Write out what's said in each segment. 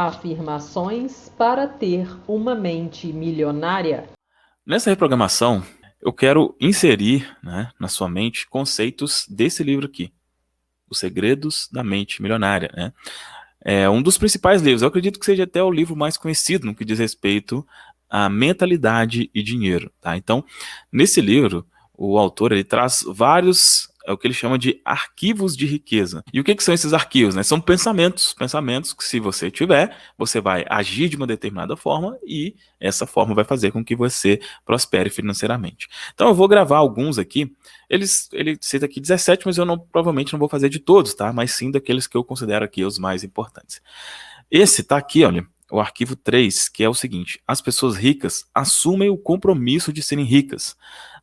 Afirmações para ter uma mente milionária. Nessa reprogramação, eu quero inserir, né, na sua mente conceitos desse livro aqui, Os Segredos da Mente Milionária, né? É um dos principais livros, eu acredito que seja até o livro mais conhecido no que diz respeito à mentalidade e dinheiro, tá? Então, nesse livro, o autor ele traz vários, é o que ele chama de arquivos de riqueza. E o que são esses arquivos, né? São pensamentos que se você tiver, você vai agir de uma determinada forma e essa forma vai fazer com que você prospere financeiramente. Então eu vou gravar alguns aqui. Ele cita aqui 17, mas eu provavelmente não vou fazer de todos, tá? Mas sim daqueles que eu considero aqui os mais importantes. Esse tá aqui, olha, o arquivo 3, que é o seguinte: as pessoas ricas assumem o compromisso de serem ricas.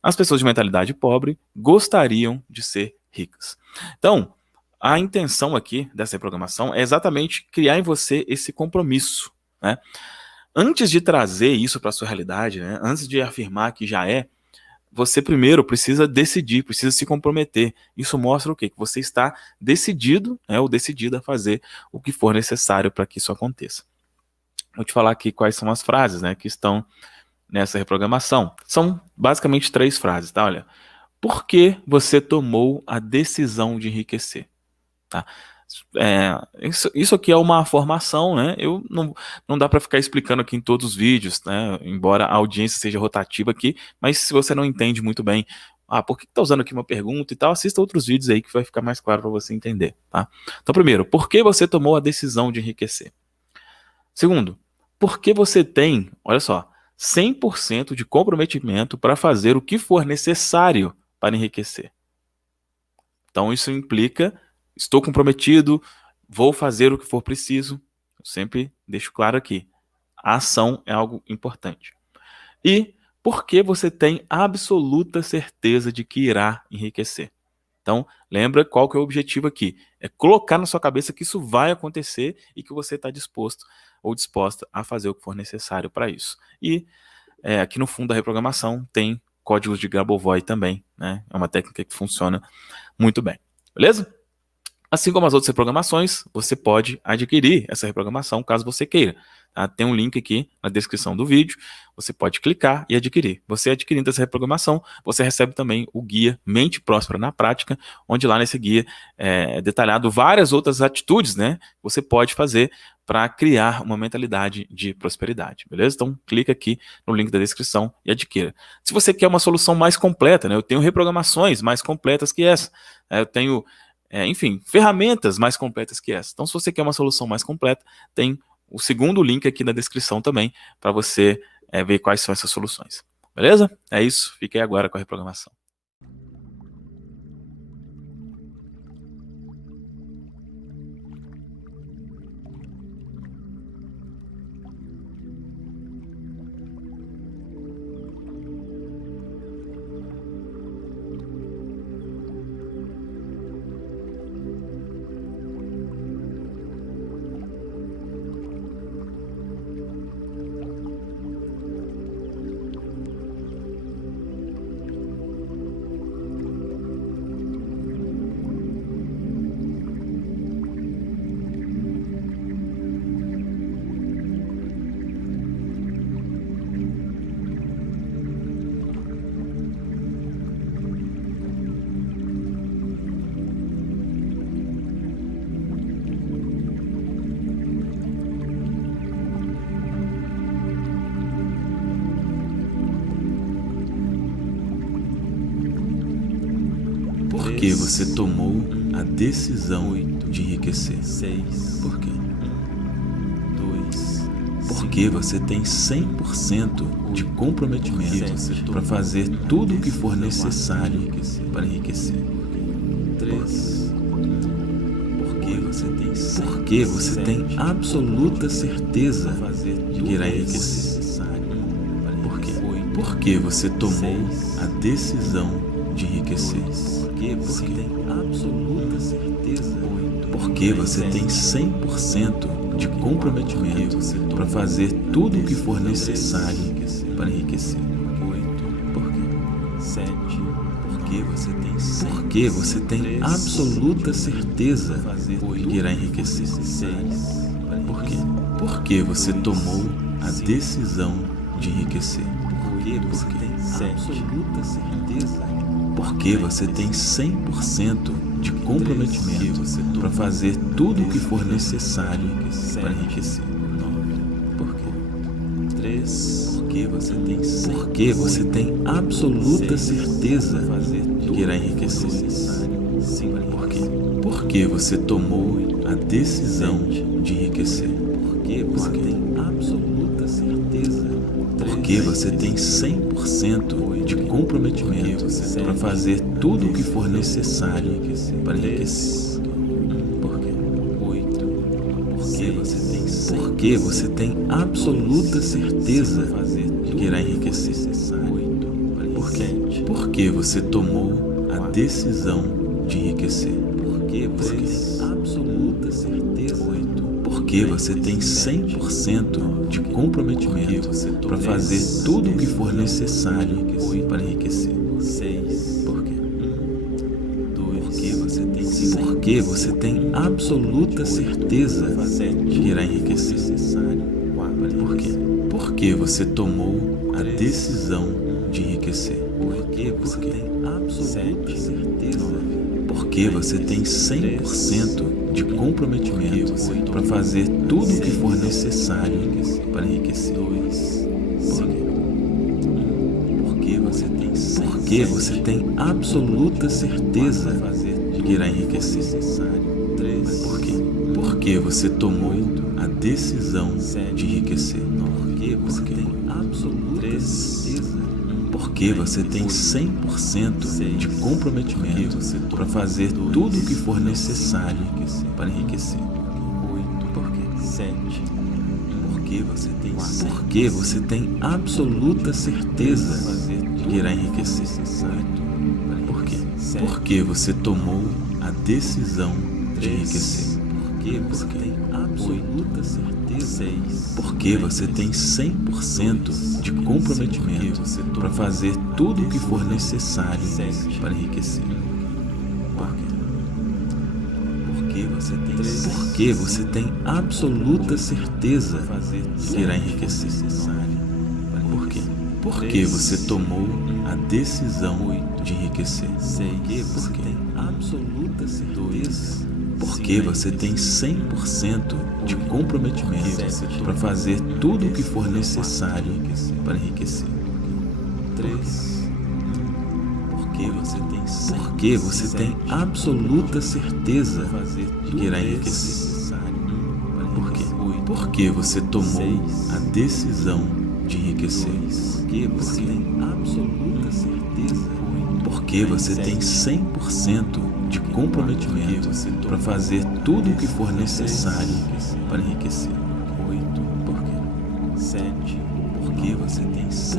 As pessoas de mentalidade pobre gostariam de ser ricas. Então, a intenção aqui dessa reprogramação é exatamente criar em você esse compromisso, né? Antes de trazer isso para a sua realidade, né? Antes de afirmar que já é, você primeiro precisa decidir, precisa se comprometer. Isso mostra o quê? Que você está decidido, né, ou decidida a fazer o que for necessário para que isso aconteça. Vou te falar aqui quais são as frases, né, que estão nessa reprogramação. São basicamente 3 frases, tá? Olha, por que você tomou a decisão de enriquecer? Tá? Isso aqui é uma formação, né? Eu não dá para ficar explicando aqui em todos os vídeos, né? Embora a audiência seja rotativa aqui, mas se você não entende muito bem, por que tá usando aqui uma pergunta e tal, assista outros vídeos aí que vai ficar mais claro para você entender, tá? Então, primeiro, por que você tomou a decisão de enriquecer? Segundo, por que você tem, olha só, 100% de comprometimento para fazer o que for necessário para enriquecer? Então, isso implica: estou comprometido, vou fazer o que for preciso. Eu sempre deixo claro aqui, a ação é algo importante. E por que você tem absoluta certeza de que irá enriquecer? Então, lembra qual que é o objetivo aqui. É colocar na sua cabeça que isso vai acontecer e que você está disposto ou disposta a fazer o que for necessário para isso. E aqui no fundo da reprogramação tem códigos de Grabovoi também, né? É uma técnica que funciona muito bem. Beleza? Assim como as outras reprogramações, você pode adquirir essa reprogramação caso você queira. Tá? Tem um link aqui na descrição do vídeo, você pode clicar e adquirir. Você adquirindo essa reprogramação, você recebe também o guia Mente Próspera na Prática, onde lá nesse guia é detalhado várias outras atitudes, né, que você pode fazer para criar uma mentalidade de prosperidade, beleza? Então clica aqui no link da descrição e adquira. Se você quer uma solução mais completa, né, eu tenho reprogramações mais completas que essa. Eu tenho enfim, ferramentas mais completas que essa. Então, se você quer uma solução mais completa, tem o segundo link aqui na descrição também, para você ver quais são essas soluções. Beleza? É isso. Fique aí agora com a reprogramação. Por que você tomou a decisão de enriquecer? Por quê? Por que você tem 100% de comprometimento para fazer tudo o que for necessário para enriquecer? Por que você tem absoluta certeza de que irá enriquecer? Por quê? Por que você tomou a decisão de enriquecer? Você tem absoluta certeza. Porque você tem 100% de comprometimento para fazer tudo o que for necessário para enriquecer. Por quê? Porque você tem absoluta certeza de que irá enriquecer. Por quê? Por que você tomou a decisão de enriquecer? Porque você tem absoluta certeza. Porque você tem 100% de comprometimento para fazer tudo o que for necessário para enriquecer. Por quê? 3. Porque você tem absoluta certeza de que irá enriquecer. 5. Por quê? Porque você tomou a decisão de enriquecer. Porque você tem absoluta certeza. Porque você tem 100% de comprometimento para fazer tudo o que for necessário para enriquecer. Por quê? 8. Porque você tem absoluta certeza de que irá enriquecer. 8. Por quê? Porque você tomou a decisão de enriquecer. Porque você tem absoluta certeza. 8. Porque você tem 100% de comprometimento para fazer tudo o que for necessário para enriquecer. 6. Por quê? 2. Porque você tem absoluta certeza de que irá enriquecer. 4. Por quê? Porque você tomou a decisão de enriquecer. Porque você tem absoluta certeza. Porque você tem 100% de comprometimento para fazer tudo o que for necessário para enriquecer. 2. Por quê? Porque você tem Porque você tem absoluta certeza de que irá enriquecer. 3. Por quê? Porque você tomou a decisão de enriquecer. Porque você tem absoluta certeza. Porque você tem 100% de comprometimento para fazer tudo o que for necessário para enriquecer. 8. Por quê? 7. Porque você tem absoluta certeza de que irá enriquecer. Por quê? Porque você tomou a decisão de enriquecer. Porque você tem absoluta certeza. 6. Porque você tem 100% de comprometimento para fazer tudo o que for necessário para enriquecer. Por quê? Porque você tem absoluta certeza de que irá enriquecer. Por quê? Porque você tomou a decisão de enriquecer. Porque tem absoluta certeza. Porque você tem 100% de comprometimento para fazer tudo o que for necessário para enriquecer. 3. Porque você tem absoluta certeza de que irá enriquecer. Por quê? Porque você tomou a decisão de enriquecer. Porque você tem absoluta certeza. Porque você tem 100% de comprometimento para fazer tudo o que for necessário para enriquecer. 8. Por quê? 7.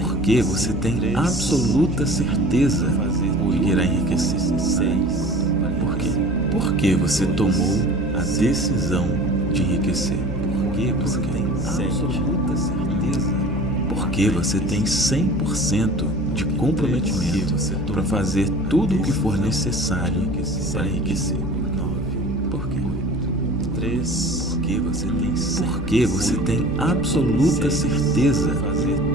Porque você tem absoluta certeza de que irá enriquecer. 6. Por quê? Porque você tomou a decisão de enriquecer. Porque você tem absoluta certeza. Porque você tem 100% de comprometimento para fazer tudo o que for necessário para enriquecer. 9. Por quê? 3. Porque você tem absoluta certeza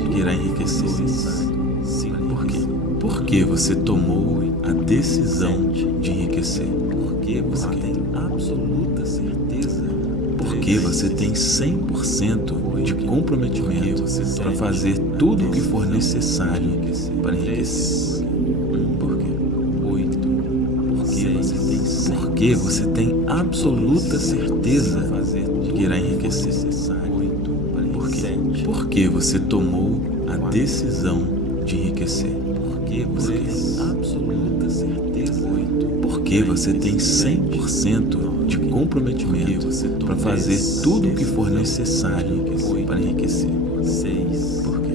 de que irá enriquecer. 5. Por quê? Porque você tomou a decisão de enriquecer. Porque você tem absoluta certeza. Porque você tem 100% de comprometimento para fazer tudo o que for necessário para enriquecer. Por quê? 8. Porque você tem absoluta certeza de que irá enriquecer. Por quê? Porque você tomou a decisão de enriquecer. Porque você tem absoluta certeza. Porque você tem 100% de comprometimento para fazer tudo o que for necessário para enriquecer. 6. Por quê?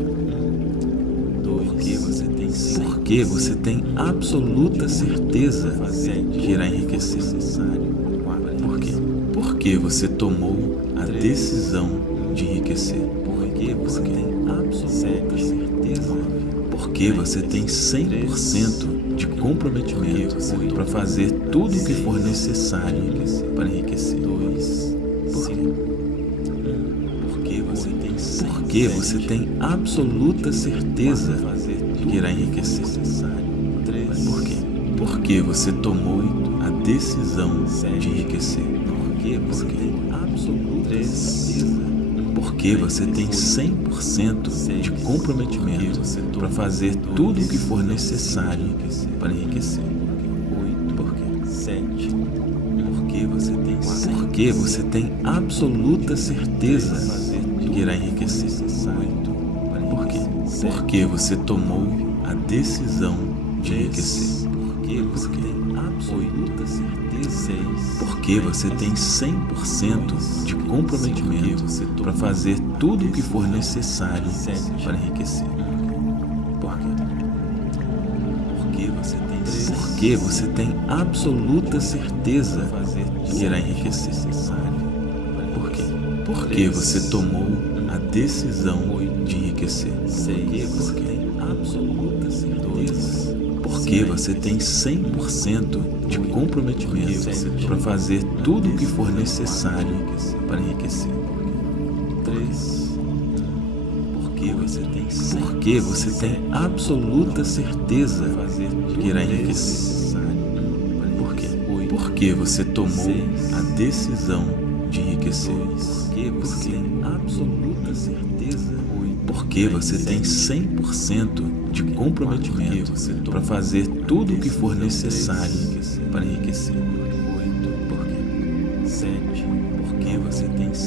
2. Porque você tem absoluta certeza de que irá enriquecer. Por quê? Porque você tomou a decisão de enriquecer. Porque você tem absoluta certeza. Porque você tem 100% de comprometimento para fazer tudo o que for necessário para enriquecer. 2. Por quê? Porque você tem absoluta certeza de que irá enriquecer. Por quê? Porque você tomou a decisão de enriquecer. Porque você tem absoluta certeza. Porque você tem 100% de comprometimento para fazer tudo o que for necessário para enriquecer. Porque você tem absoluta certeza de que irá enriquecer. Por quê? Porque você tomou a decisão de enriquecer. Porque você tem absoluta certeza. Porque você tem 100% de comprometimento para fazer tudo o que for necessário para enriquecer. Por quê? Porque você tem absoluta certeza de que irá enriquecer. Por quê? Porque você tomou a decisão de enriquecer. Porque você tem absoluta certeza. Porque você tem 100% de comprometimento para fazer tudo o que for necessário para enriquecer. Porque você tem absoluta certeza de que irá enriquecer. Por quê? Porque você tomou a decisão de enriquecer. Porque você tem absoluta certeza. Porque você tem 100% de comprometimento para fazer tudo o que for necessário para enriquecer.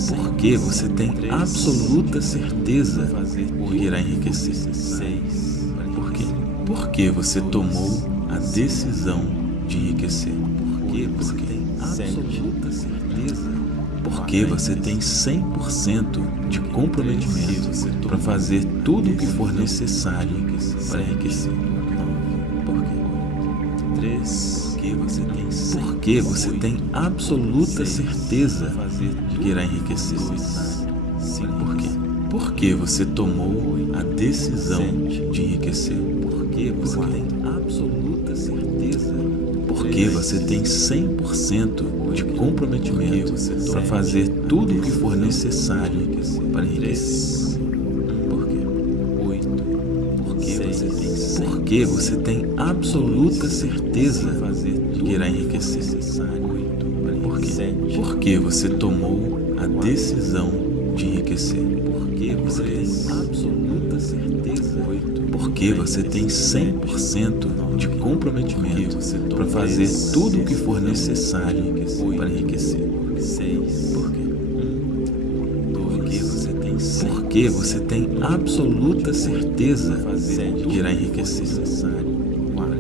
Porque você tem absoluta certeza de que irá enriquecer. Por quê? Porque você tomou a decisão de enriquecer. Porque você tem absoluta certeza. Porque você tem 100% de comprometimento para fazer tudo o que for necessário para enriquecer. Porque você tem absoluta certeza de que irá enriquecer. Por quê? Porque você tomou a decisão de enriquecer. Porque você tem absoluta certeza. Porque você tem 100% de comprometimento para fazer tudo o que for necessário para enriquecer. Por quê? Porque você tem absoluta certeza de que irá enriquecer. Por quê? Porque você tomou a decisão de enriquecer. Porque você tem absoluta certeza. Porque você tem 100% de comprometimento para fazer tudo o que for necessário para enriquecer. Por quê? Porque você tem absoluta certeza de que irá enriquecer.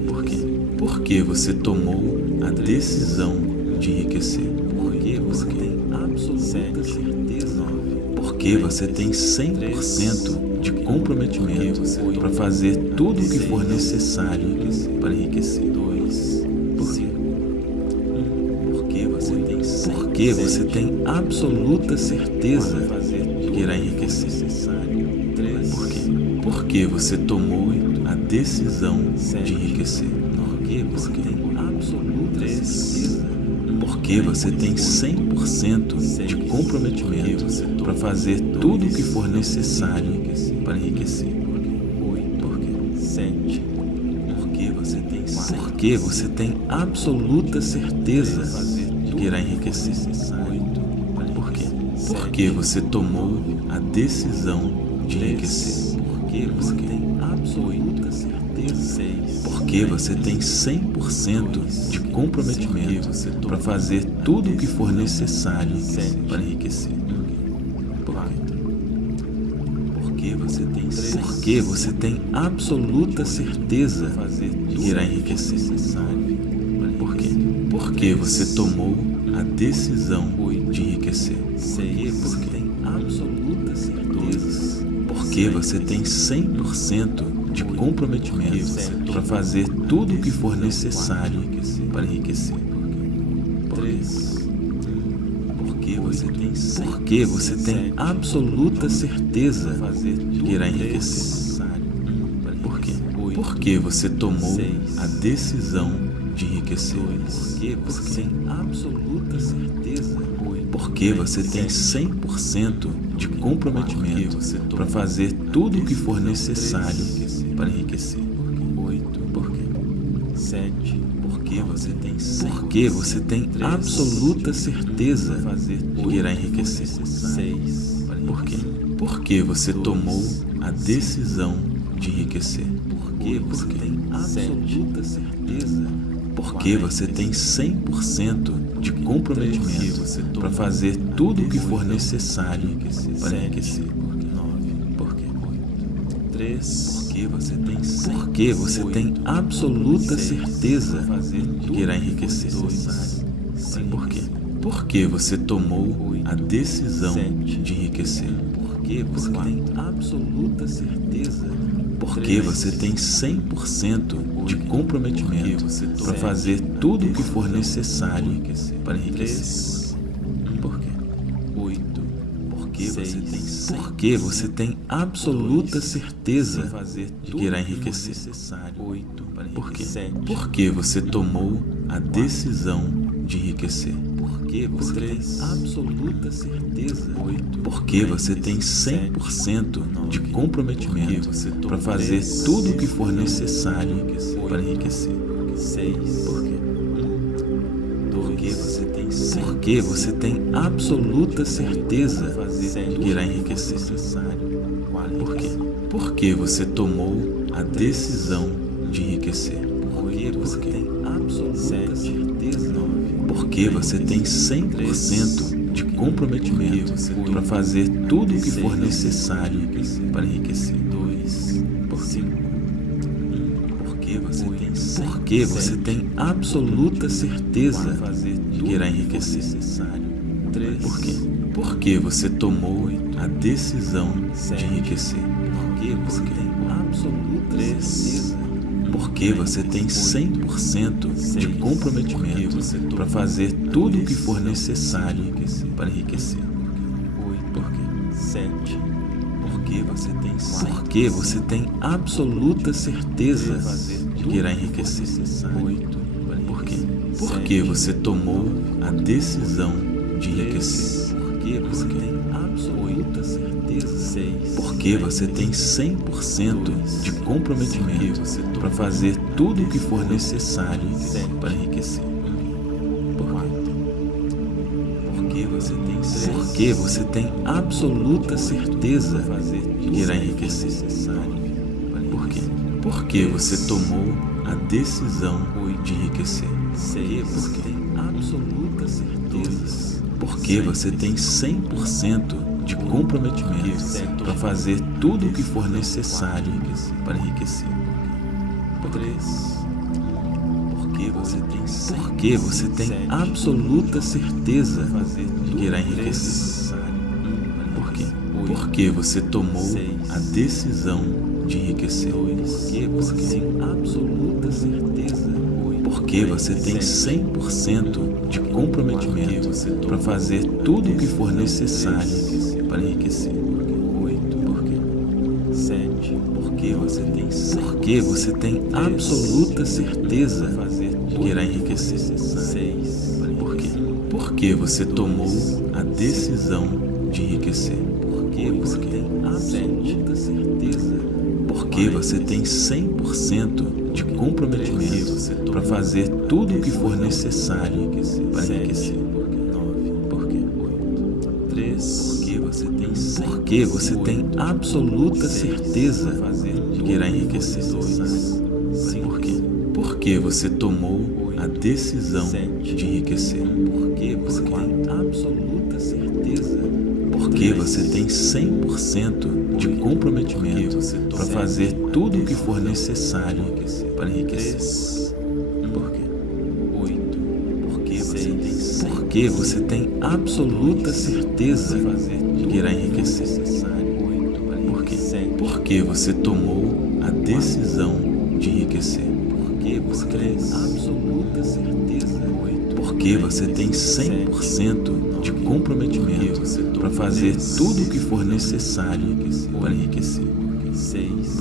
Por quê? Porque você tomou a decisão de enriquecer. Porque você tem absoluta certeza. Porque você tem 100% de comprometimento para fazer tudo o que for necessário para enriquecer. Por quê? Porque você tem absoluta certeza de que irá enriquecer. Por quê? Porque você tomou a decisão de enriquecer. Porque você tem absoluta certeza. Porque você tem 100% de comprometimento para fazer tudo o que for necessário para enriquecer. Porque você tem absoluta certeza de que irá enriquecer. Por quê? Porque você tomou a decisão de enriquecer. Porque você tem absoluta certeza. Porque você tem 100% de comprometimento para fazer tudo o que for necessário para enriquecer. Porque você tem absoluta certeza de que irá enriquecer. Por quê? Porque você tomou a decisão de enriquecer. Porque você tem absoluta certeza. Porque você tem 100% de comprometimento para fazer tudo o que for necessário para enriquecer. Porque você tem absoluta certeza de que irá enriquecer. Por quê? Porque você tomou a decisão de enriquecer. Porque você tem absoluta certeza. Porque você tem 100% de comprometimento para fazer tudo o que for necessário para enriquecer. 8. Por quê? 7. Porque você tem absoluta certeza de que irá enriquecer. 6. Por quê? Porque você tomou a decisão de enriquecer. Porque você tem absoluta certeza. Porque você tem 100% de comprometimento para fazer tudo o que for necessário para enriquecer. 9. Por quê? 3. Porque você tem absoluta certeza de que irá enriquecer. 2. Por quê? Porque você tomou a decisão de enriquecer. Porque você tem absoluta certeza. Porque você tem 100% de comprometimento para fazer tudo o que for necessário para enriquecer. Por quê? 8. Porque você tem absoluta certeza de que irá enriquecer. 8. Por quê? Porque você tomou a decisão de enriquecer. Porque você tem absoluta certeza. 8. Porque você tem 100% de comprometimento para fazer tudo o que for necessário para enriquecer. 6. Por quê? Porque você tem absoluta certeza de que irá enriquecer. Por quê? Porque você tomou a decisão de enriquecer. Porque você tem absoluta certeza. Porque você tem 100% de comprometimento para fazer tudo o que for necessário para enriquecer. 2. Por quê? Porque você tem absoluta certeza de que irá enriquecer. 3. Por quê? Porque você tomou a decisão de enriquecer. Porque você tem absoluta certeza. Porque você tem 100% de comprometimento para fazer tudo o que for necessário para enriquecer. 8. Por quê? 7. Porque você tem absoluta certeza de que irá enriquecer. 8. Por quê? Porque você tomou a decisão de enriquecer. Porque você tem absoluta certeza. 6. Porque você tem 100% de comprometimento para fazer tudo o que for necessário para enriquecer. Porque você tem absoluta certeza de que irá enriquecer. Por quê? Porque você tomou a decisão de enriquecer. Porque tem absoluta certeza. Porque você tem 100% de comprometimento para fazer tudo o que for necessário para enriquecer. 3. Porque você tem absoluta certeza de que irá enriquecer. Por quê? Porque você tomou a decisão de enriquecer. Porque você tem absoluta certeza. Porque você tem 100% de comprometimento para fazer tudo o que for necessário para enriquecer. 8. Por quê? 7. Porque você tem absoluta certeza de que irá enriquecer. 6. Por quê? Porque você tomou a decisão de enriquecer. Porque você tem absoluta certeza. Porque você tem 100% de comprometimento para fazer tudo o que for necessário para enriquecer. 9. Por quê? 3. Porque você tem absoluta certeza de que irá enriquecer. 2. Por quê? Porque você tomou a decisão de enriquecer. Porque você tem absoluta certeza. Porque você tem 100% de comprometimento para fazer tudo o que for necessário para enriquecer. Por quê? 8. Porque você tem absoluta certeza de que irá enriquecer. Por quê? Porque você tomou a decisão de enriquecer. Porque você tem absoluta certeza. Porque você tem 100% de comprometimento para fazer tudo o que for necessário para enriquecer. 6.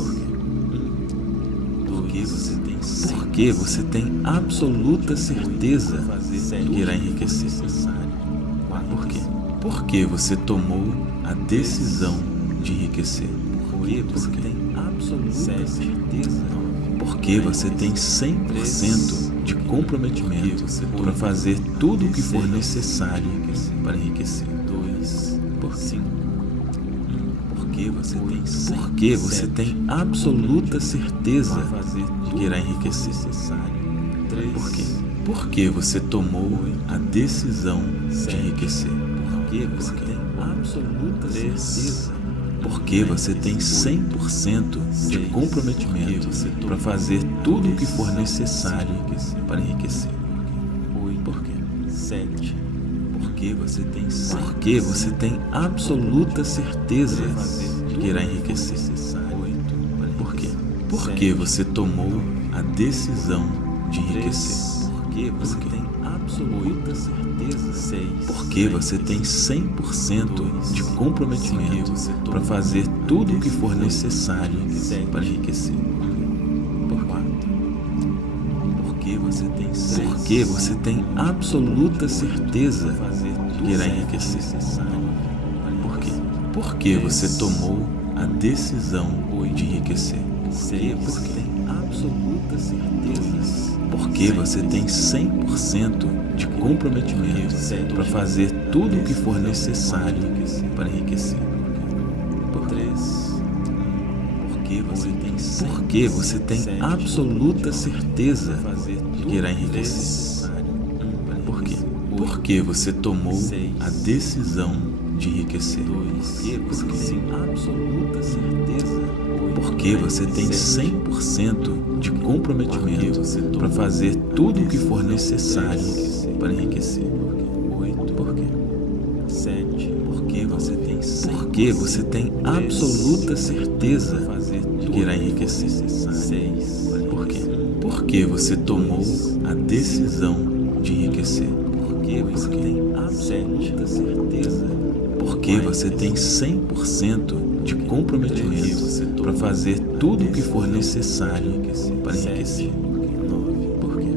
Porque você tem absoluta certeza de que irá enriquecer. Por quê? Por que você tomou a decisão de enriquecer? Por que você tem absoluta certeza? Porque você tem 100% de comprometimento para fazer tudo o que for necessário para enriquecer. 2, por 5. Porque você tem absoluta certeza de que irá enriquecer. 3. Por quê? Porque você tomou a decisão de enriquecer. Porque você tem absoluta certeza. Porque você tem 100% de comprometimento para fazer tudo o que for necessário para enriquecer. 8. Por quê? 7. Porque você tem absoluta certeza de que irá enriquecer. 8. Por quê? Porque você tomou a decisão de enriquecer. Porque você tem absoluta certeza. 6. Porque você tem 100% de comprometimento para fazer tudo o que for necessário para enriquecer. Por quê? Porque você tem absoluta certeza de que irá enriquecer. Por quê? Porque você tomou a decisão de enriquecer. Porque você tem absoluta certeza. Porque você tem 100% de comprometimento para fazer tudo o que for necessário para enriquecer. Por 3. Porque você tem absoluta certeza de que irá enriquecer. Por quê? Porque você tomou a decisão de enriquecer. Porque você tem absoluta certeza. Porque você tem 100% de comprometimento para fazer tudo o que for necessário para enriquecer. 8. Por quê? 7. Porque você tem absoluta certeza de que irá enriquecer. 6. Por quê? Porque você tomou a decisão de enriquecer. Porque você tem absoluta certeza. Porque você tem 100% de comprometimento para fazer tudo o que for necessário para enriquecer. 9. Por quê?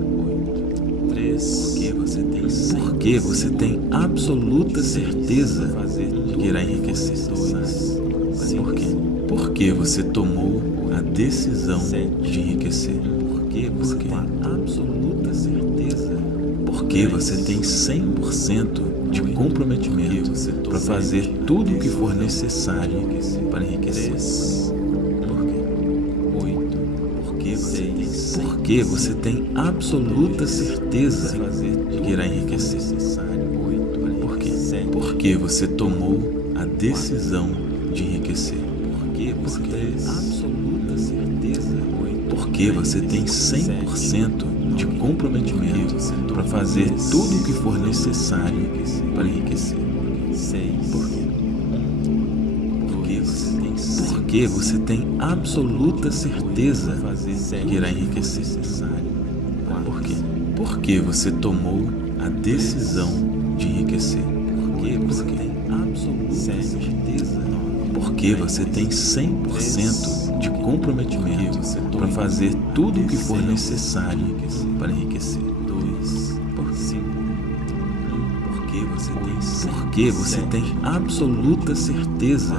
3. Porque você tem absoluta certeza de que irá enriquecer. 2. Por quê? Porque você tomou a decisão de enriquecer. Porque você tem absoluta certeza. Porque você tem 100% de comprometimento para fazer tudo o que for necessário para enriquecer. Por quê? 8. Porque você tem absoluta certeza de que irá enriquecer. 8. Por quê? Porque você tomou a decisão de enriquecer. Porque você tem absoluta certeza. Porque você tem 100% de comprometimento para fazer tudo o que for necessário para enriquecer. 6. Por quê? Porque você tem absoluta certeza de que irá enriquecer. Por quê? Porque você tomou a decisão de enriquecer. Porque você tem absoluta certeza. Porque você tem 100% de comprometimento para fazer tudo o que for necessário para enriquecer. 2. Por 5. Porque você tem absoluta certeza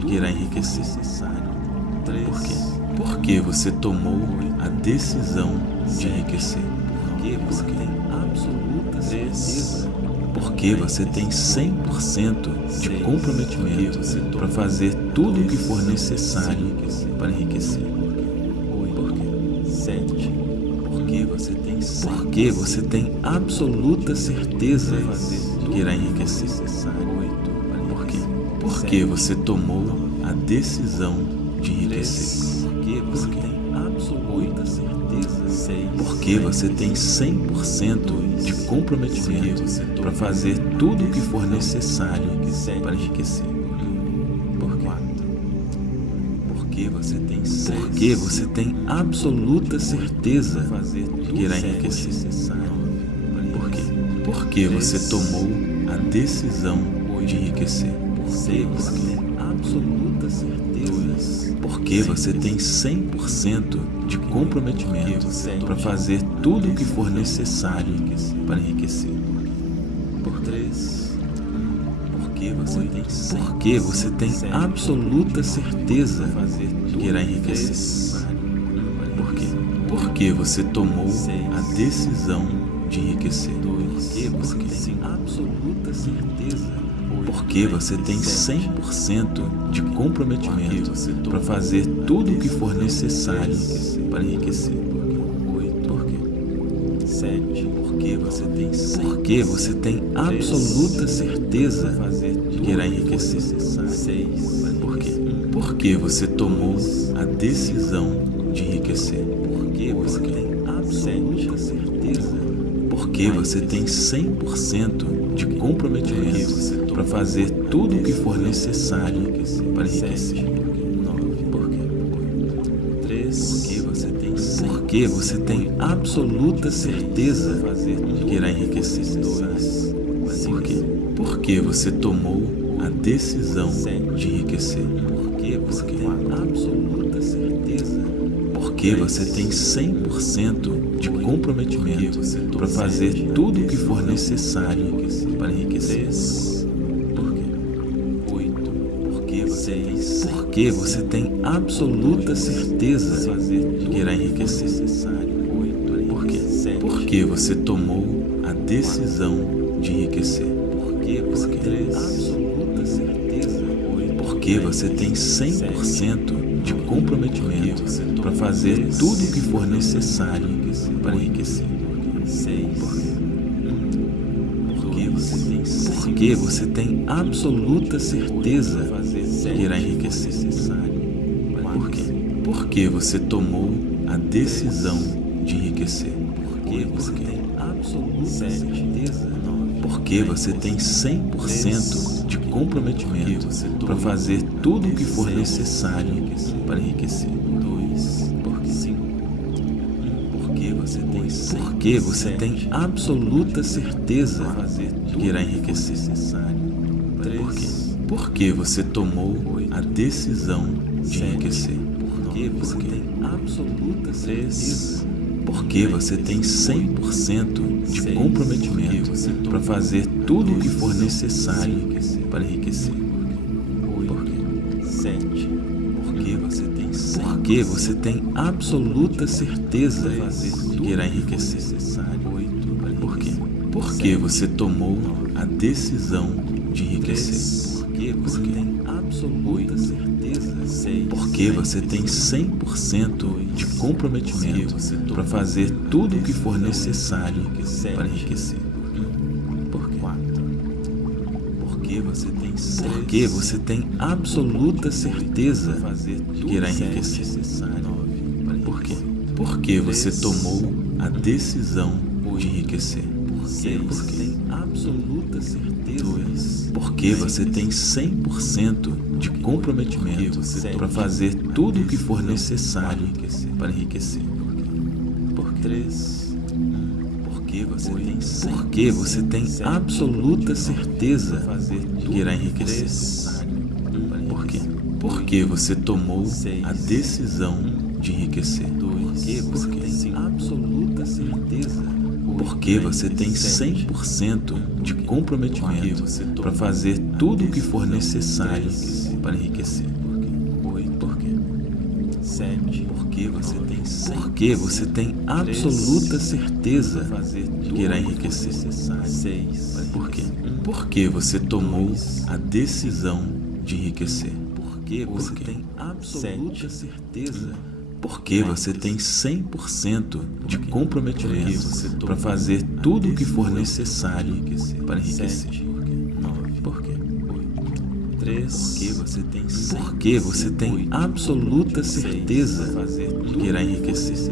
de que irá enriquecer. 3. Por quê? Porque você tomou a decisão de enriquecer. Porque você tem absoluta certeza. Porque você tem 100% de comprometimento para fazer tudo o que for necessário para enriquecer. 7. Porque você tem absoluta certeza de que irá enriquecer. 8. Por quê? Porque você tomou a decisão de enriquecer. Porque você tem absoluta certeza. 6. Porque você tem 100% de comprometimento para fazer tudo o que for necessário para enriquecer. Por quê? Porque você tem absoluta certeza de que irá enriquecer. Por quê? Porque você tomou a decisão de enriquecer. Porque você tem absoluta certeza. Porque você tem 100% de comprometimento para fazer tudo o que for necessário para enriquecer. Por 3. Porque você tem absoluta certeza de que irá enriquecer. Por quê? Porque você tomou a decisão de enriquecer. Porque tem absoluta certeza. Porque você tem 100% de comprometimento para fazer tudo o que for necessário para enriquecer. Por quê? 7. Porque você tem absoluta certeza de que irá enriquecer. 6. Por quê? Porque você tomou a decisão de enriquecer. Porque você tem absoluta certeza. Porque você tem 100% de comprometimento para fazer tudo o que for necessário para enriquecer. Por quê? 3. Porque você tem absoluta certeza de que irá enriquecer. 2. Por quê? Porque você tomou a decisão de enriquecer. Porque você tem absoluta certeza. Porque você tem 100% de comprometimento para fazer tudo o que for necessário para enriquecer. Por quê? 8. Porque você tem absoluta certeza de que irá enriquecer. Por quê? Porque você tomou a decisão de enriquecer. Porque você tem absoluta certeza. Porque você tem 100% de comprometimento para fazer tudo o que for necessário para enriquecer. Porque você tem absoluta certeza de que irá enriquecer. Por quê? Porque você tomou a decisão de enriquecer. Porque você tem absoluta certeza. Porque você tem 100% de comprometimento para fazer tudo o que for necessário para enriquecer. Porque você tem absoluta certeza de que irá enriquecer. Por quê? Porque você tomou a decisão de enriquecer. Porque você tem absoluta certeza. Porque você tem 100% de comprometimento para fazer tudo o que for necessário para enriquecer. Por quê? 7. Porque você tem absoluta certeza de que irá enriquecer. 8. Por quê? Porque você tomou a decisão de enriquecer. Porque você tem absoluta certeza. Porque você tem 100% de comprometimento para fazer tudo o que for necessário para enriquecer. Por quê? Porque você tem absoluta certeza de que irá enriquecer. Por quê? Porque você tomou a decisão de enriquecer. Porque você tem absoluta certeza. Porque você tem 100% de comprometimento para fazer tudo o que for necessário para enriquecer. Por quê? Porque você tem absoluta certeza de que irá enriquecer. Por quê? Porque você tomou a decisão de enriquecer. Porque você tem absoluta certeza. Porque você tem 100% de comprometimento para fazer tudo o que for necessário para enriquecer. Por quê? 7. Porque você tem absoluta certeza de que irá enriquecer. 6. Por quê? Porque você tomou a decisão de enriquecer. Porque você tem absoluta certeza. Porque você tem 100% de comprometimento para fazer tudo o que for necessário para enriquecer. Por quê? 3. Porque você tem absoluta certeza de que irá enriquecer.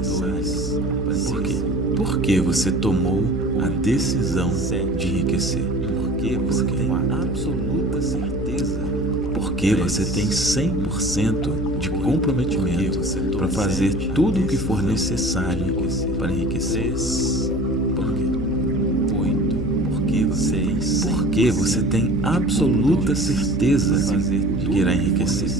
Por quê? Porque você tomou a decisão de enriquecer. Porque você tem absoluta certeza. Porque você tem 100% de comprometimento para fazer tudo o que for necessário para enriquecer. Por quê? 8. Porque você tem absoluta certeza de que irá enriquecer.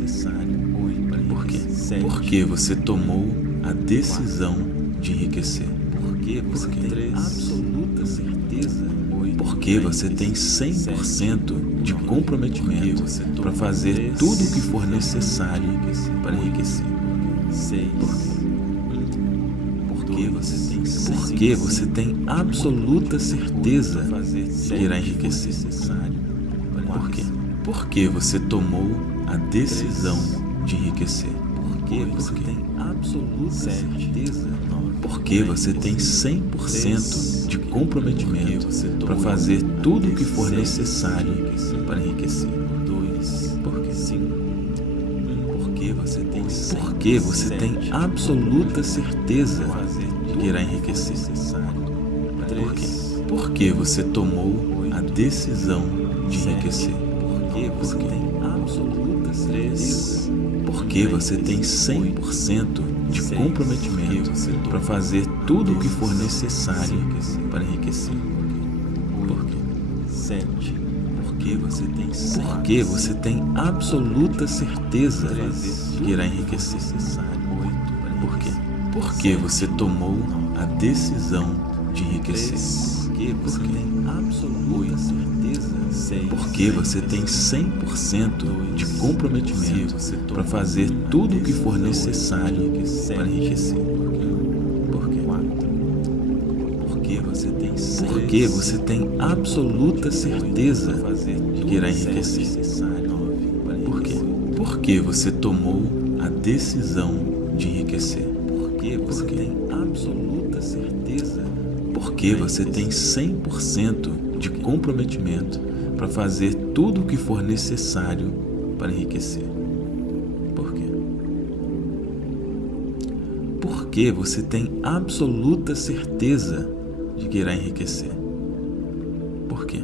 Por quê? Porque você tomou a decisão de enriquecer. Porque você tem absoluta certeza. Porque você tem 100% de comprometimento para fazer tudo o que for necessário para enriquecer. Porque você tem absoluta certeza de que irá enriquecer. Por quê? Porque você tomou a decisão de enriquecer. Porque você tem absoluta certeza. Porque você tem 100% de comprometimento para fazer tudo o que for necessário para enriquecer. Porque você tem absoluta certeza de que irá enriquecer. Por quê? Porque você tomou a decisão de enriquecer. Porque você tem 100% de comprometimento para fazer tudo o que for necessário para enriquecer. Por quê? Porque você tem absoluta certeza de que irá enriquecer. Por quê? Porque você tomou a decisão de enriquecer. Porque você tem 100% de comprometimento para fazer tudo o que for necessário para enriquecer. Por quê? Porque você tem absoluta certeza de que irá enriquecer. Por quê? Porque você tomou a decisão de enriquecer. Porque você tem absoluta certeza. Porque você tem 100% de comprometimento para fazer tudo o que for necessário para enriquecer. Por quê? Porque você tem absoluta certeza de que irá enriquecer. Por quê?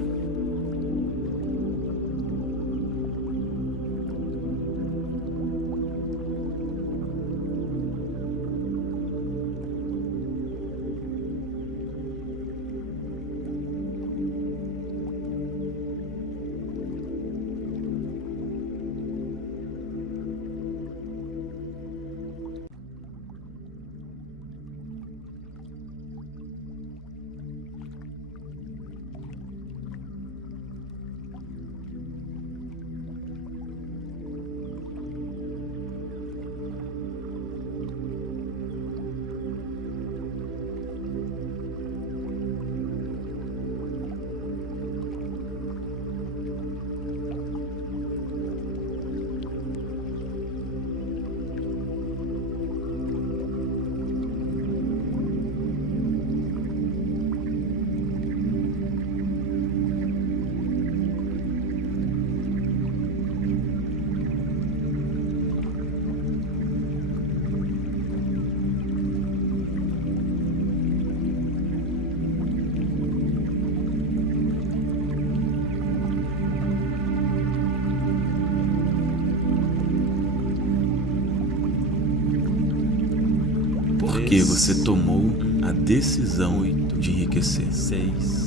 Porque você tomou a decisão de enriquecer.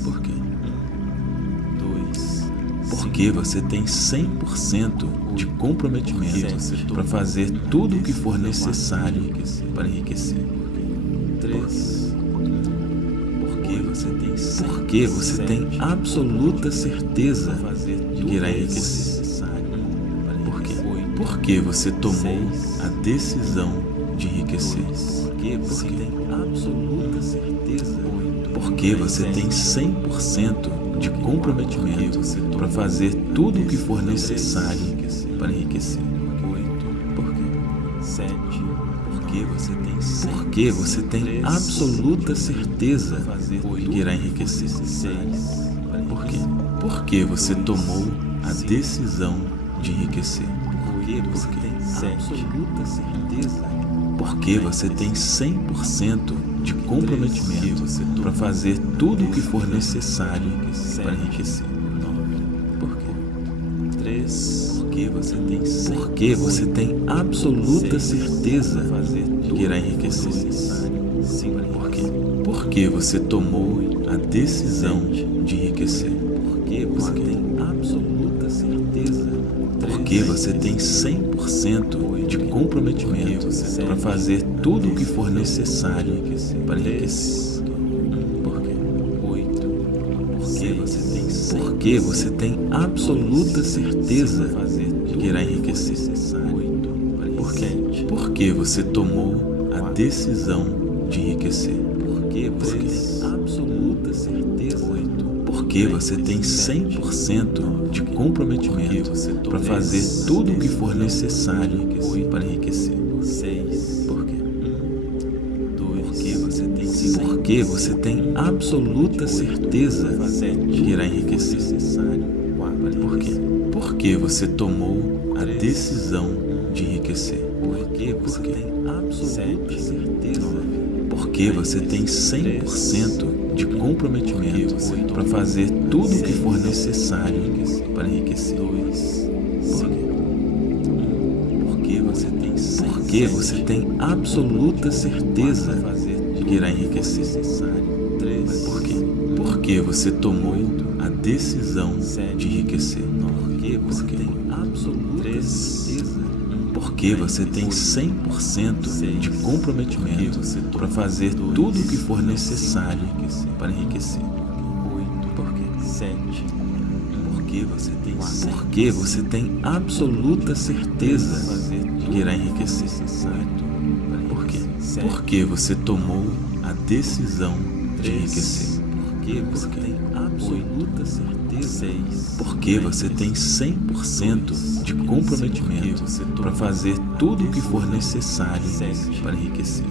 Por quê? Porque você tem 100% de comprometimento para fazer tudo o que for necessário para enriquecer. Porque você tem absoluta certeza de que irá enriquecer. Por quê? Porque você tomou a decisão de enriquecer. Porque tem absoluta certeza. Porque você tem 100% de comprometimento para fazer tudo o que for necessário para enriquecer. Por quê? Porque você tem absoluta certeza de que irá enriquecer. Por quê? Porque você tomou a decisão de enriquecer. Porque tem absoluta certeza. Porque você tem 100% de comprometimento para fazer tudo o que for necessário para enriquecer. Por quê? Porque você tem absoluta certeza de que irá enriquecer. Por quê? Porque você tomou a decisão de enriquecer. Porque você tem absoluta certeza. Porque você tem 100% de comprometimento para fazer tudo o que for necessário para enriquecer. Por quê? Porque você Porque você tem absoluta certeza de que irá enriquecer. Por quê? Porque você tomou a decisão de enriquecer. Porque você tem absoluta certeza. Porque você tem 100% de comprometimento para fazer tudo o que for necessário para enriquecer. Por quê? Porque você tem absoluta certeza de que irá enriquecer. Por quê? Porque você tomou a decisão de enriquecer. Porque você tem absoluta certeza. Porque você tem 100% de comprometimento para fazer tudo o que for necessário para enriquecer. Porque você tem absoluta certeza de que irá enriquecer. Por quê? Porque você tomou a decisão de enriquecer. Porque tem absoluta certeza. Porque você tem 100% de comprometimento para fazer tudo o que for necessário para enriquecer. Porque você tem absoluta certeza de que irá enriquecer. Por quê? Porque você tomou a decisão de enriquecer. Porque tem absoluta certeza. Porque você tem 100% de comprometimento para fazer tudo o que for necessário para enriquecer.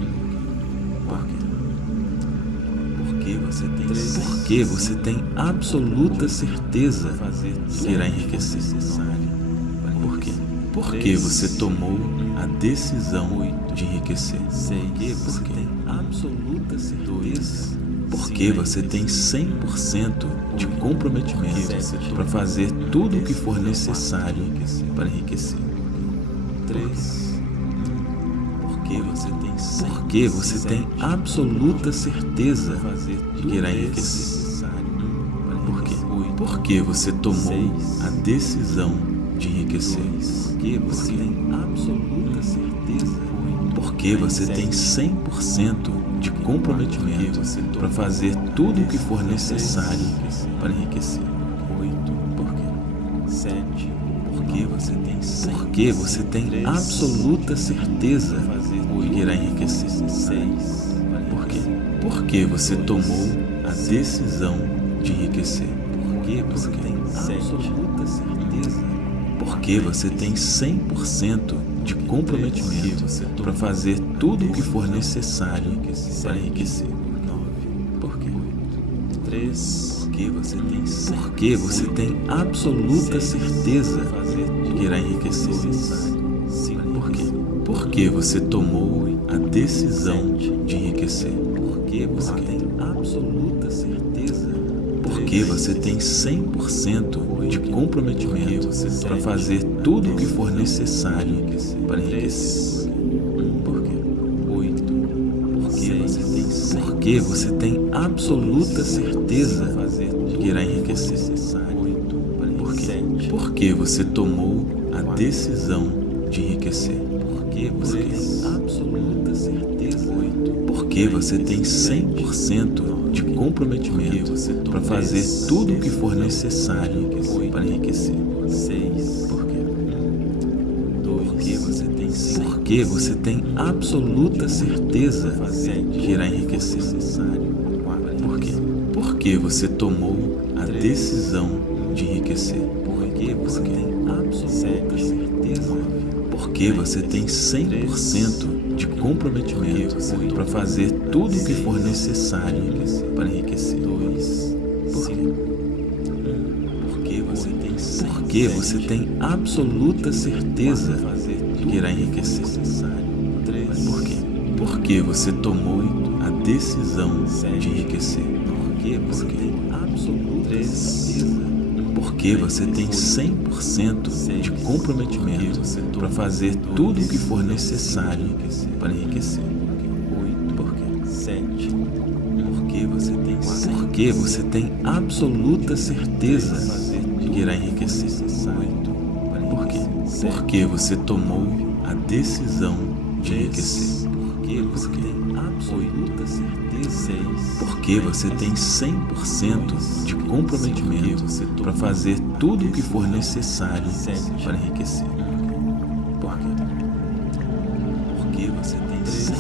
Porque você tem absoluta certeza de que irá enriquecer. Por quê? Porque você tomou a decisão de enriquecer. Porque tem absoluta certeza. Porque você tem 100% de comprometimento para fazer tudo o que for necessário para enriquecer. Porque você tem absoluta certeza de que irá enriquecer. Por quê? Porque você tomou a decisão de enriquecer. Porque você tem absoluta certeza. Porque você tem 100% de comprometimento para fazer tudo o que for necessário para enriquecer. Porque você tem absoluta certeza de que irá enriquecer. Por quê? Porque você tomou a decisão de enriquecer. Porque você tem absoluta certeza. Porque você tem 100% de comprometimento para fazer tudo o que for necessário para enriquecer. Por quê? Porque você tem absoluta certeza de que irá enriquecer. Por quê? Porque você tomou a decisão de enriquecer. Porque você tem absoluta certeza. Porque você tem 100% de comprometimento para fazer tudo o que for necessário para enriquecer. Por quê? Porque você tem absoluta certeza de que irá enriquecer. Por quê? Porque você tomou a decisão de enriquecer. Porque você tem absoluta certeza. Porque você tem 100% de comprometimento para fazer tudo o que for necessário para enriquecer. Por quê? Porque você tem absoluta certeza de que irá enriquecer. Por quê? Porque você tomou a decisão de enriquecer. Porque você tem absoluta certeza. Porque você tem 100% de comprometimento para fazer tudo o que for necessário para enriquecer. Por quê? Porque você tem absoluta certeza de que irá enriquecer. Por quê? Porque você tomou a decisão de enriquecer. Porque você tem absoluta certeza. Porque você tem 100% de comprometimento para fazer tudo o que for necessário para enriquecer. Por quê? Porque você tem absoluta certeza de que irá enriquecer. Por quê? Porque você tomou a decisão de enriquecer. Porque você tem absoluta certeza. Porque você tem 100% de comprometimento para fazer tudo o que for necessário para enriquecer.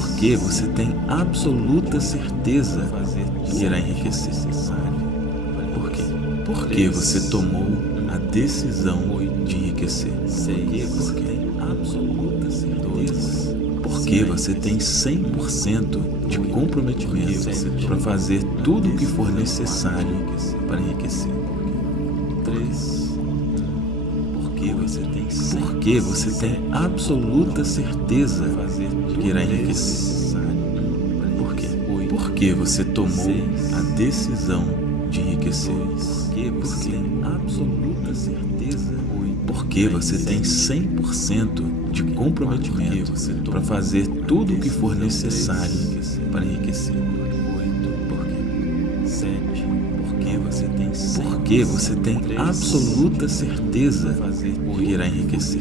Porque você tem absoluta certeza de que irá enriquecer. Por quê? Porque você tomou a decisão de enriquecer. Porque tem absoluta certeza. Porque você tem 100% de comprometimento para fazer tudo o que for necessário para enriquecer. 3. Porque você tem absoluta certeza de que irá enriquecer. Por quê? Porque você tomou a decisão de enriquecer. Porque você tem absoluta certeza. Porque você tem 100% de comprometimento para fazer tudo o que for necessário para enriquecer. Porque você tem absoluta certeza de que irá enriquecer.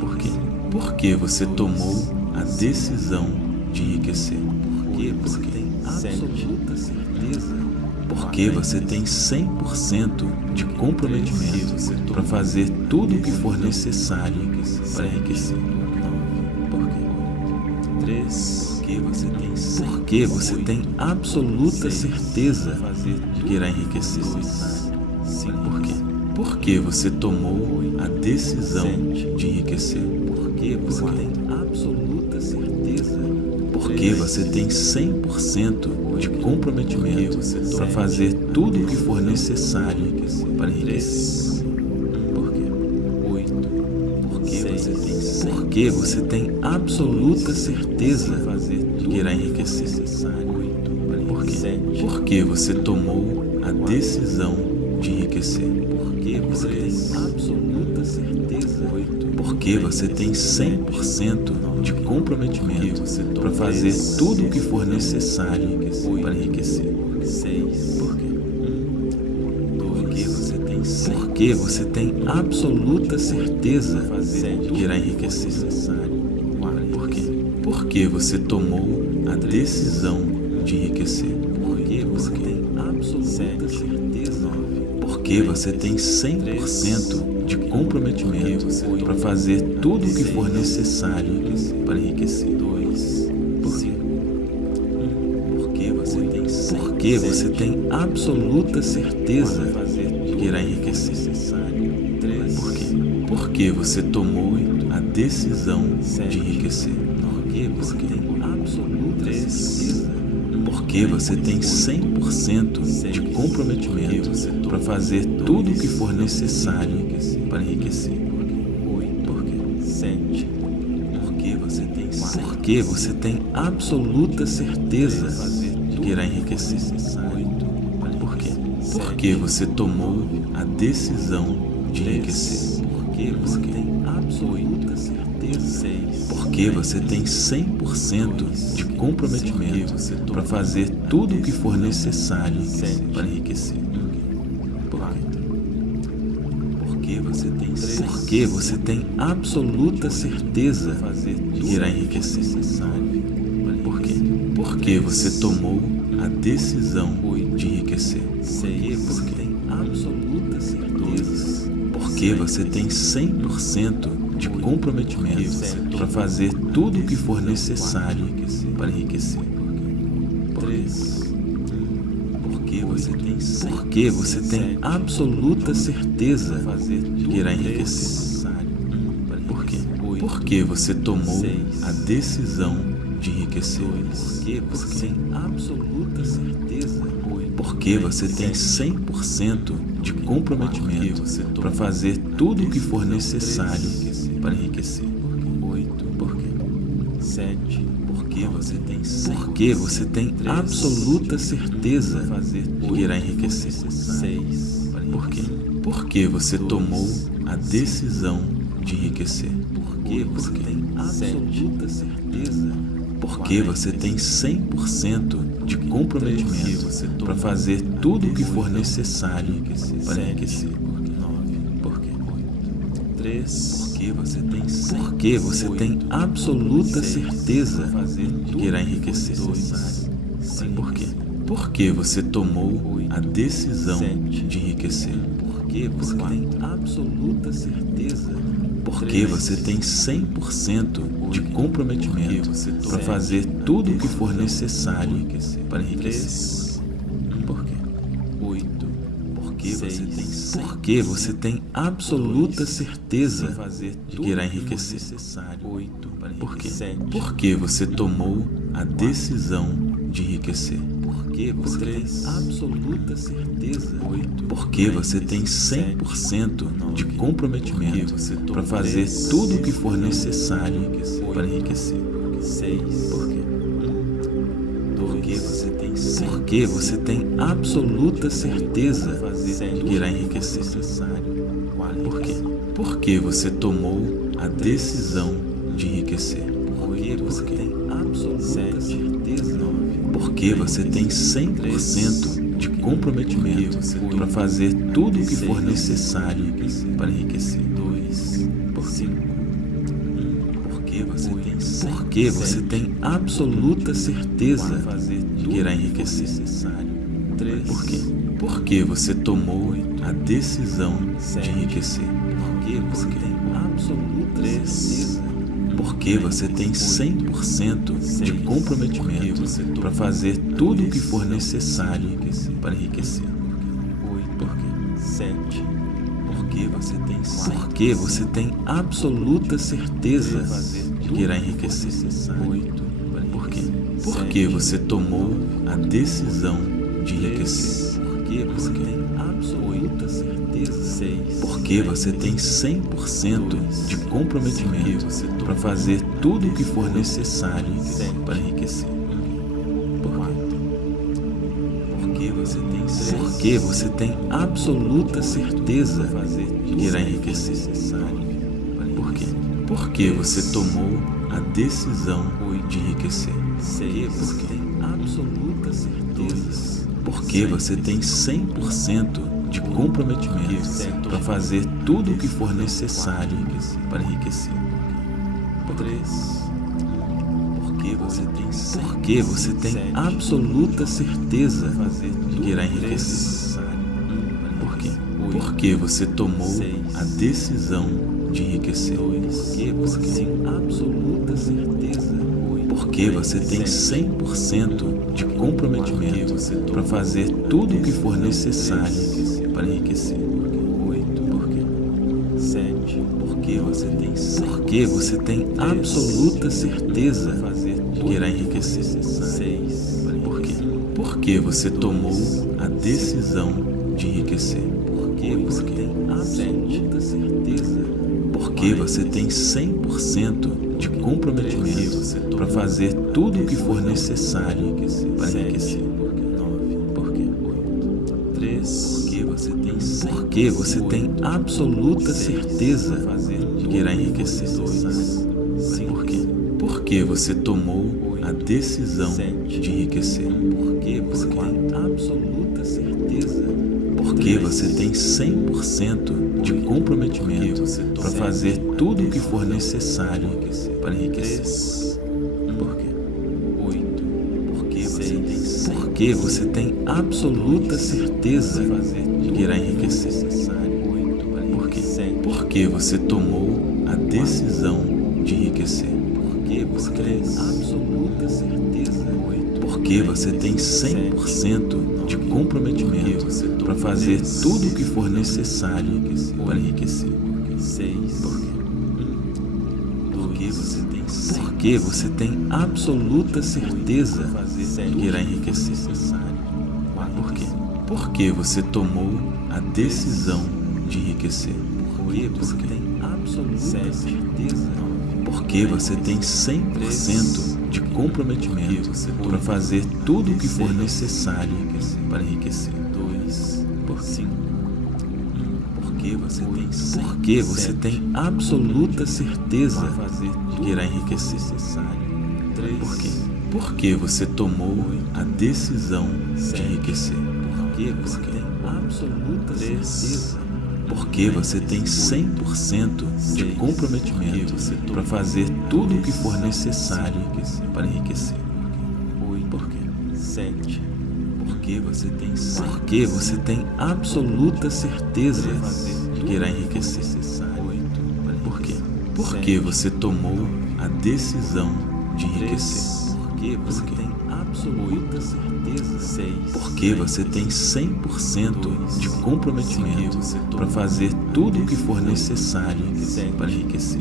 Por quê? Porque você tomou a decisão de enriquecer. Porque você tem absoluta certeza. Porque você tem 100% de comprometimento para fazer tudo o que for necessário para enriquecer. Porque você tem absoluta certeza de que irá enriquecer. Por quê? Porque você tomou a decisão de enriquecer. Porque você tem absoluta certeza. Porque você tem 100% de comprometimento para fazer tudo o que for necessário para enriquecer. Porque você tem absoluta certeza de que irá enriquecer. Por quê? Porque você tomou a decisão de enriquecer. Porque você tem absoluta certeza. Porque você tem 100% de comprometimento para fazer tudo o que for necessário para enriquecer. Porque você tem absoluta certeza de que irá enriquecer. Por quê? Porque você tomou a decisão de enriquecer. Porque você tem absoluta certeza. Porque você tem 100% de comprometimento para fazer tudo o que for necessário para enriquecer. Porque você tem absoluta certeza de que irá enriquecer. Por quê? Porque você tomou a decisão de enriquecer. Porque você tem absoluta certeza. Porque você tem 100% de comprometimento para fazer tudo o que for necessário para enriquecer. Porque você tem absoluta certeza de que irá enriquecer. Por quê? Porque você tomou a decisão de enriquecer. Porque você tem absoluta certeza. Porque você tem 100% de comprometimento para fazer tudo o que for necessário para enriquecer. Porque você tem absoluta certeza de que irá enriquecer. Por quê? Porque você tomou a decisão de enriquecer. Porque você tem absoluta certeza. Porque você tem 100% de comprometimento para fazer tudo o que for necessário para enriquecer. Porque você tem absoluta certeza de que irá enriquecer. Por quê? Porque você tomou a decisão de enriquecer. Porque você tem absoluta certeza. Porque você tem 100% de comprometimento para fazer tudo o que for necessário para enriquecer. Porque você tem absoluta certeza de que irá enriquecer. Por quê? Porque você tomou a decisão de enriquecer. Porque você tem absoluta certeza. Porque você tem 100% de comprometimento para fazer tudo o que for necessário para enriquecer. Porque você tem absoluta certeza de que irá enriquecer. Por quê? Porque você tomou a decisão de enriquecer. Porque você tem absoluta certeza. Porque você tem 100% de comprometimento para fazer tudo o que for necessário para enriquecer. Por quê? Porque você tem absoluta certeza de que irá enriquecer. Por quê? Porque você tomou a decisão de enriquecer. Porque você tem absoluta certeza. Porque você tem 100% de comprometimento para fazer tudo o que for necessário para enriquecer. Por quê? Porque você tem absoluta certeza de que irá enriquecer. Por quê? Porque você tomou a decisão de enriquecer. Porque você tem absoluta certeza. Porque você tem 100% de comprometimento para fazer tudo o que for necessário para enriquecer. Porque você tem absoluta certeza de que irá enriquecer. Por quê? Porque você tomou a decisão de enriquecer. Porque você tem 100% de comprometimento para fazer tudo o que for necessário para enriquecer. Por quê? Porque você tem absoluta certeza de que irá enriquecer. Por quê? Porque você tomou a decisão de enriquecer. Porque você tem 100% de comprometimento para fazer tudo o que for necessário para enriquecer. Porque você tem absoluta certeza de que irá enriquecer. Por quê? Porque você tomou a decisão de enriquecer. Porque você tem 100% de comprometimento para fazer tudo o que for necessário para enriquecer. Porque você tem absoluta certeza de que irá enriquecer. Por quê? Porque você tomou a decisão de enriquecer. Porque você tem 100% de comprometimento para fazer tudo o que for necessário para enriquecer. Por quê? Porque você tem absoluta certeza de que irá enriquecer. Por quê? Porque você tomou a decisão de enriquecer. Porque você tem 100% de comprometimento para fazer tudo o que for necessário para enriquecer. Por quê? Porque você tem absoluta certeza de que irá enriquecer. Por quê? Porque você tomou a decisão de enriquecer. Porque você tem 100% de comprometimento para fazer tudo o que for necessário para enriquecer. Por quê? Porque você tem absoluta certeza de que irá enriquecer. Por quê? Porque você tomou a decisão de enriquecer. Porque você tem 100% de comprometimento para fazer tudo o que for necessário para enriquecer. Por quê? Porque você tem absoluta certeza de que irá enriquecer. Por quê? Porque você tomou a decisão de enriquecer. Porque tem absoluta certeza. Porque você tem 100% de comprometimento para fazer tudo o que for necessário para enriquecer. Porque você tem absoluta certeza de que irá enriquecer. Por quê? Porque você tomou a decisão de enriquecer. Porque você tem 100% de comprometimento para fazer tudo o que for necessário para enriquecer. Por quê? 7. Porque você tem absoluta certeza de que irá enriquecer. Por quê? Porque você tomou a decisão de enriquecer. Porque você tem absoluta certeza. Porque você tem 100% de comprometimento para fazer tudo o que for necessário para enriquecer.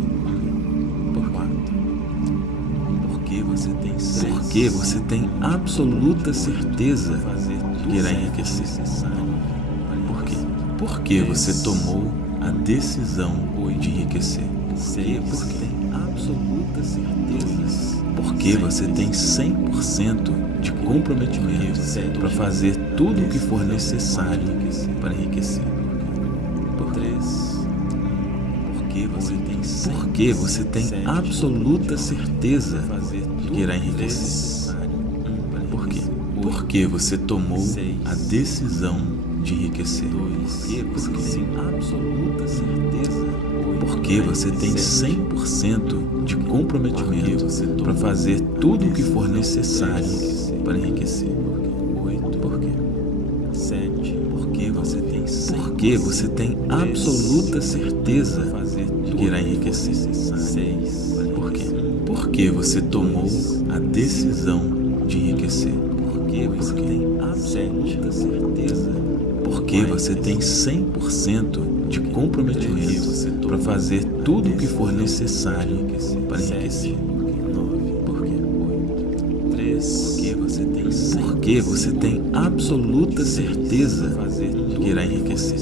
Porque você tem absoluta certeza de que irá enriquecer. Por quê? Porque você tomou a decisão de enriquecer. Porque tem absoluta certeza. Porque você tem 100% de comprometimento para fazer tudo o que for necessário para enriquecer. Porque você tem absoluta certeza de que irá enriquecer. Por quê? Porque você tomou a decisão de enriquecer. Porque você tem 100% de comprometimento para fazer tudo o que for necessário para enriquecer. Por quê? 7. Porque você tem absoluta certeza de que irá enriquecer. 6. Por quê? Porque você tomou a decisão de enriquecer. Porque você tem absoluta certeza. Porque você tem 100% de comprometimento para fazer tudo o que for necessário para enriquecer. Por quê? 3. Porque você tem absoluta certeza de que irá enriquecer.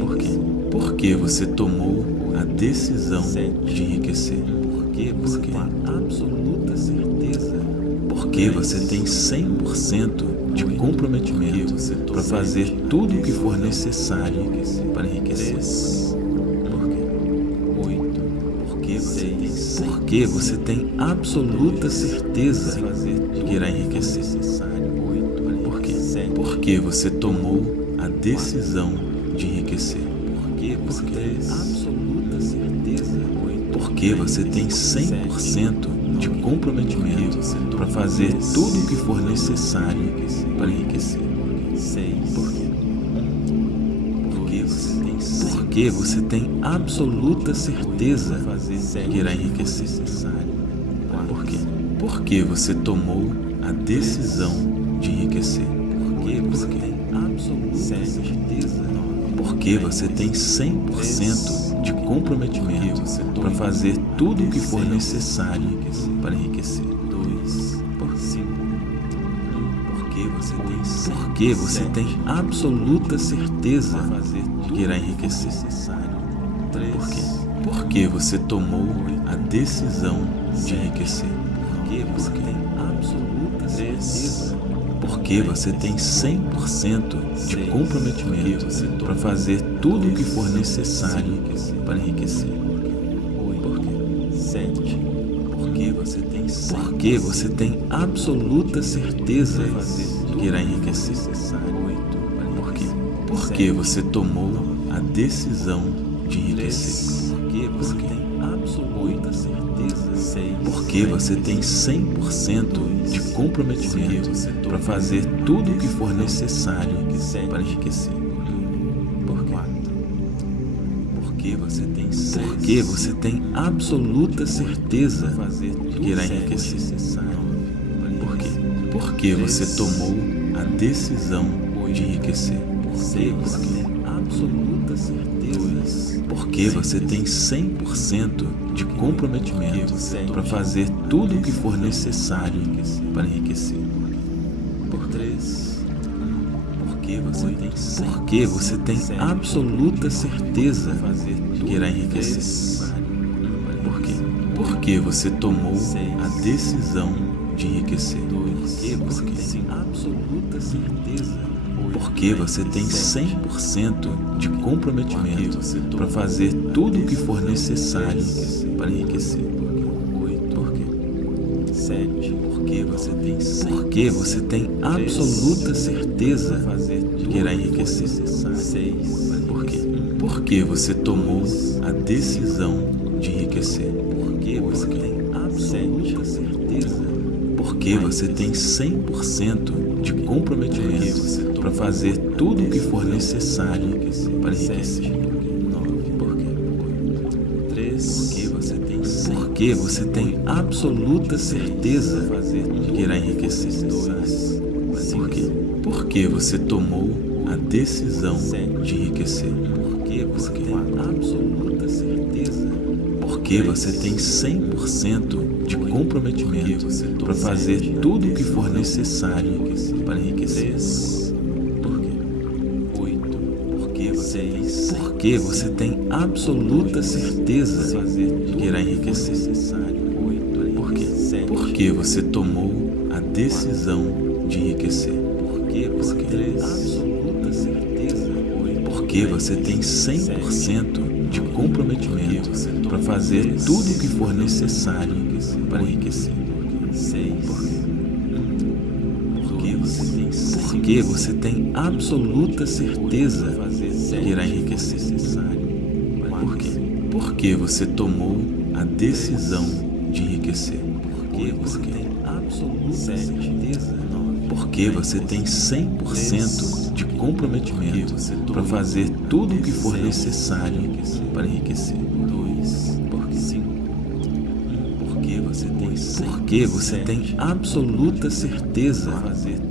Por quê? Porque você tomou a decisão de enriquecer. Porque você tem absoluta certeza. Porque você tem 100% de comprometimento para fazer tudo o que for necessário para enriquecer. Por quê? 8. Porque você tem absoluta certeza de que irá enriquecer. Por quê? Porque você tomou a decisão de enriquecer. Porque você tem absoluta certeza. Porque você tem 100% de comprometimento para fazer tudo o que for necessário para enriquecer. 6. Por quê? Porque você tem absoluta certeza de que irá enriquecer. Por quê? Porque você tomou a decisão de enriquecer. Porque você tem absoluta certeza. Porque você tem 100% de comprometimento para fazer tudo o que for necessário para enriquecer. 2. Por 5. Porque você tem absoluta certeza de que irá enriquecer. Por quê? Porque você tomou a decisão de enriquecer. Porque você tem absoluta certeza. Porque você tem 100% de comprometimento para fazer tudo o que for necessário para enriquecer. Por quê? 7. Porque você tem absoluta certeza de que irá enriquecer. 8. Por quê? Porque você tomou a decisão de enriquecer. Porque você tem absoluta certeza. 6. Porque você tem 100% de comprometimento para fazer tudo o que for necessário para enriquecer. Por quê? Porque você tem absoluta certeza de que irá enriquecer. Por quê? Porque você tomou a decisão de enriquecer. Porque você tem absoluta certeza. Porque você tem 100% de comprometimento para fazer tudo o que for necessário para enriquecer. Por 3. Porque você tem absoluta certeza de que irá enriquecer. Por quê? Porque você tomou a decisão de enriquecer. Porque você tem absoluta certeza. Porque você tem 100% de comprometimento para fazer tudo o que for necessário para enriquecer. Por quê? 7. Porque você tem absoluta certeza de que irá enriquecer. 6. Por quê? Por que você tomou a decisão de enriquecer? Porque você tem absoluta certeza. Porque você tem 100% de comprometimento para fazer tudo o que for necessário para enriquecer. Porque você tem absoluta certeza de que irá enriquecer. Por quê? Porque você tomou a decisão de enriquecer. Porque você tem absoluta certeza. Porque você tem 100% de comprometimento para fazer tudo o que for necessário para enriquecer. Porque você tem absoluta certeza de que irá enriquecer. Por quê? Porque você tomou a decisão de enriquecer. Porque você tem absoluta certeza. Porque você tem 100% de comprometimento para fazer tudo o que for necessário para enriquecer. Porque você tem absoluta certeza de que irá enriquecer. Por quê? Porque você tomou a decisão de enriquecer. Porque você tem absoluta certeza. Porque você tem 100% de comprometimento para fazer tudo o que for necessário para enriquecer. Porque você tem absoluta certeza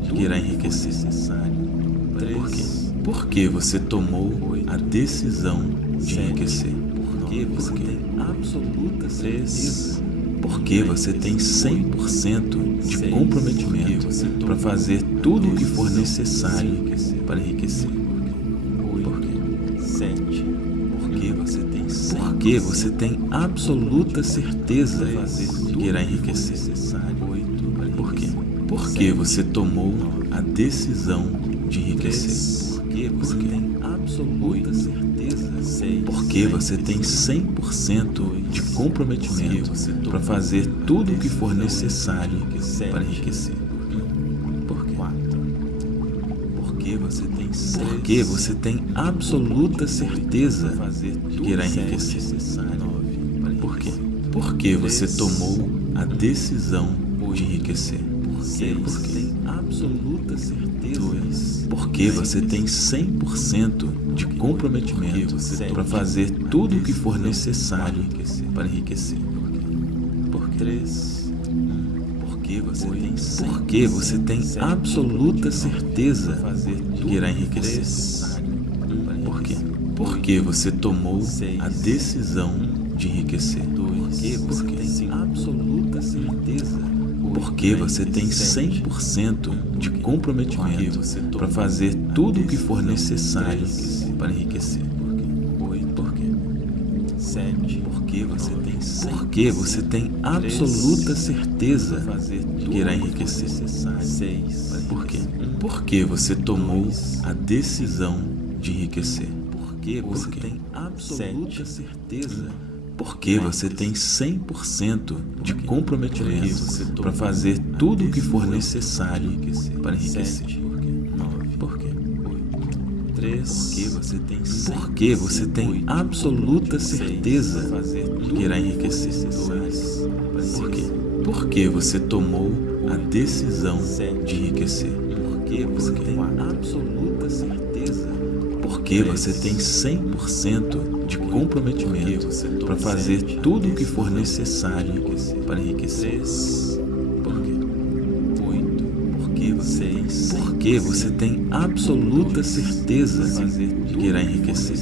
de que irá enriquecer. Por quê? Porque você tomou a decisão de enriquecer. Porque você tem absoluta certeza. Porque você tem 100% de comprometimento para fazer tudo o que for necessário para enriquecer. Por quê? Porque você tem absoluta certeza de que irá enriquecer. Por quê? Porque você tomou a decisão de enriquecer. Porque você tem absoluta certeza. Porque você tem 100% de comprometimento para fazer tudo o que for necessário para enriquecer. Por quê? Porque você tem absoluta certeza de que irá enriquecer. Por quê? Porque você tomou a decisão de enriquecer. Porque você tem absoluta certeza. Porque você tem 100% de comprometimento para fazer tudo o que for necessário para enriquecer. Porque você tem absoluta certeza de que irá enriquecer. Por quê? Porque você tomou a decisão de enriquecer. Porque você tem absoluta certeza. Porque você tem 100% de comprometimento para fazer tudo o que for necessário para enriquecer. Porque você tem absoluta certeza de que irá enriquecer. Por quê? Porque você tomou a decisão de enriquecer. Porque você tem absoluta certeza. Porque você tem 100% de comprometimento para fazer tudo o que for necessário para enriquecer. Por quê? Porque você tem absoluta certeza de que irá enriquecer. Por quê? Porque você tomou a decisão de enriquecer. Porque você tem absoluta certeza. Porque você tem 100% de comprometimento para fazer tudo o que for necessário para enriquecer. Por quê? Porque você tem absoluta certeza de que irá enriquecer.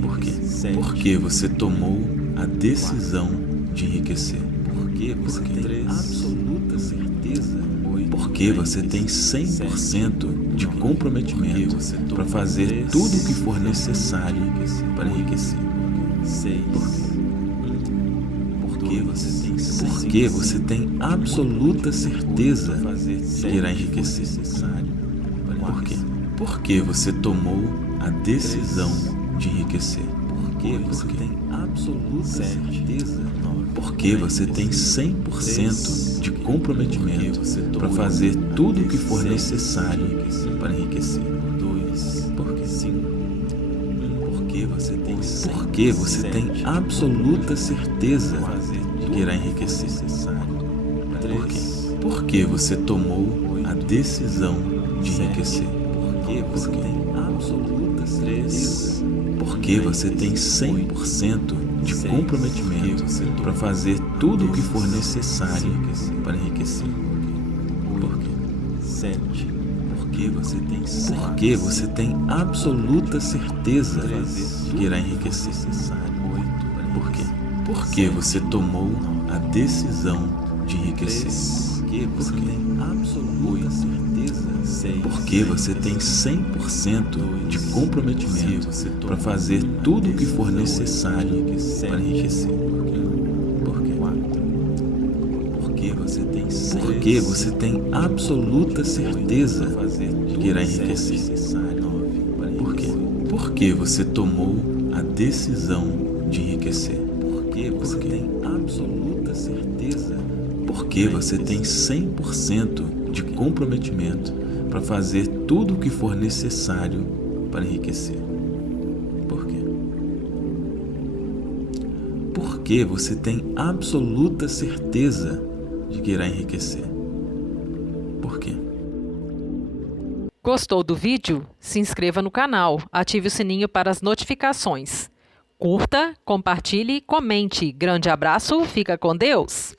Por quê? Porque você tomou a decisão de enriquecer. Porque você tem absoluta certeza. Porque você tem 100% de comprometimento para fazer tudo o que for necessário para enriquecer. Porque você tem absoluta certeza de que irá enriquecer. Por quê? Porque você tomou a decisão de enriquecer. Porque você tem absoluta certeza. Porque você tem 100% de comprometimento para fazer tudo o que for necessário para enriquecer. Porque você tem absoluta certeza de que irá enriquecer. Por quê? Porque você tomou a decisão de enriquecer. Porque você tem absoluta certeza. Porque você tem 100% de comprometimento para fazer tudo o que for necessário para enriquecer. Por quê? 7. Porque você tem absoluta certeza de que irá enriquecer. Por quê? Porque você tomou a decisão de enriquecer. Porque você tem absoluta certeza. Porque você tem 100% de comprometimento para fazer tudo o que for necessário para enriquecer. Por quê? Porque você tem absoluta certeza de que irá enriquecer. Por quê? Porque você tomou a decisão de enriquecer. Porque você tem absoluta certeza. Porque você tem 100% de comprometimento para fazer tudo o que for necessário para enriquecer. Por quê? Porque você tem absoluta certeza de que irá enriquecer. Por quê? Gostou do vídeo? Se inscreva no canal, ative o sininho para as notificações. Curta, compartilhe, comente. Grande abraço, fica com Deus!